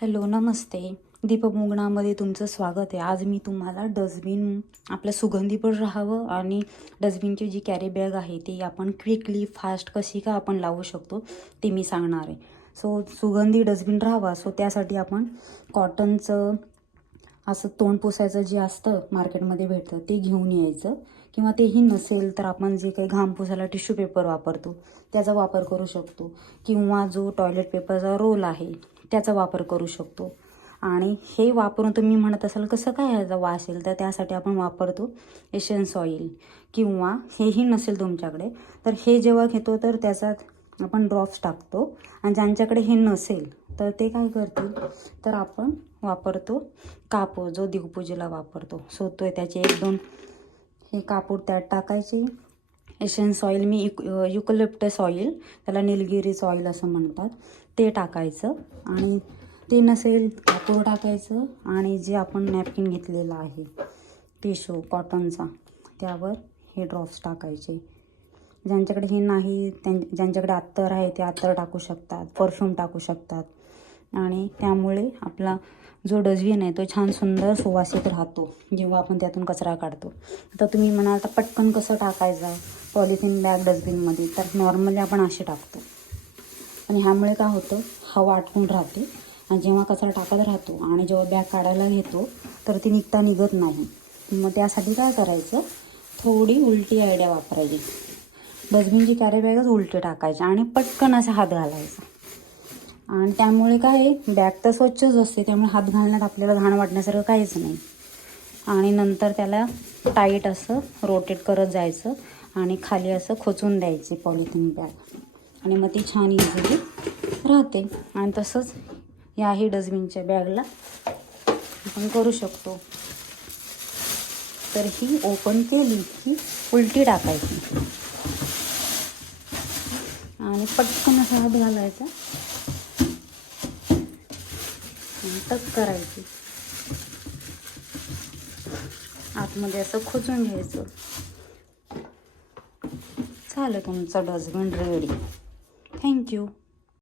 Hello नमस्ते. दीपक मुंगणामध्ये तुमचं स्वागत आहे. आज मी तुम्हाला डस्टबिन आपलं सुगंधी पण राहावं आणि डस्टबिनची जी कॅरी बॅग आहे ती आपण क्विकली फास्ट कशी का आपण लावू शकतो ते मी सांगणार आहे. सो सुगंधी डस्टबिन राहावा सो त्यासाठी आपण कॉटनचं असं तोंड पुसायचं जे असतं मार्केटमध्ये भेटतं ते घेऊन यायचं, किंवा तेही नसेल तर आपण जे काही घाम पुसायला टिश्यू पेपर वापरतो त्याचा वापर करू शकतो, किंवा जो टॉयलेट पेपरचा रोल आहे त्याचा वापर करू शकतो. आणि हे वापरून तुम्ही म्हणत असाल कसं काय ह्याचा वास येईल, तर त्यासाठी आपण वापरतो एसेन्स ऑइल, किंवा हेही नसेल तुमच्याकडे तर हे जेव्हा घेतो तर त्याच्यात आपण ड्रॉप्स टाकतो. आणि ज्यांच्याकडे हे नसेल तर ते काय करतील तर आपण वापरतो कापूर, जो देवपूजेला वापरतो. सो तो त्याचे 1-2 हे कापूर त्यात टाकायचे. एसेन्स ऑइल मी युकलिप्टस ऑइल, त्याला निलगिरीच ऑइल असं म्हणतात, ते टाकायचं. आणि ते नसेल कापूर टाकायचं. आणि जे आपण नॅपकिन घेतलेलं आहे टिश्यू कॉटनचा त्यावर हे ड्रॉप्स टाकायचे. ज्यांच्याकडे हे नाही ज्यांच्याकडे अत्तर आहे ते अत्तर टाकू शकतात, परफ्यूम टाकू शकतात. आणि त्यामुळे आपला जो डस्टबिन आहे तो छान सुंदर सुवासिक राहतो जेव्हा आपण त्यातून कचरा काढतो. आता तुम्ही म्हणाल तर पटकन कसं टाकायचं पॉलिथिन बॅग डस्टबिनमध्ये, तर नॉर्मली आपण असे टाकतो. आणि ह्यामुळे काय होतं, हवा अटकून राहते आणि जेव्हा कचरा टाकत राहतो आणि जेव्हा बॅग काढायला घेतो तर ती निघत नाही. मग त्यासाठी काय करायचं, थोडी उलटी आयडिया वापरायची. डस्टबिनची कॅरी बॅगच उलटी टाकायची आणि पटकन असा हात घालायचा. आणि त्यामुळे काय आहे, बॅग तर स्वच्छच असते त्यामुळे हात घालण्यात आपल्याला घाण वाटण्यासारखं काहीच नाही. आणि नंतर त्याला टाईट असं रोटेट करत जायचं आणि खाली असं खोचून द्यायचे पॉलिथिन बॅग, आणि मग ती छान इझिली राहते. आणि तसंच याही डस्टबिनच्या बॅगला आपण करू शकतो. तर ही ओपन केली की उलटी टाकायची आणि पटकन असा हात घालायचा आणि टक करायची, आतमध्ये असं खोचून घ्यायचं. झालं तुमचं डस्टबिन रेडी. थँक्यू.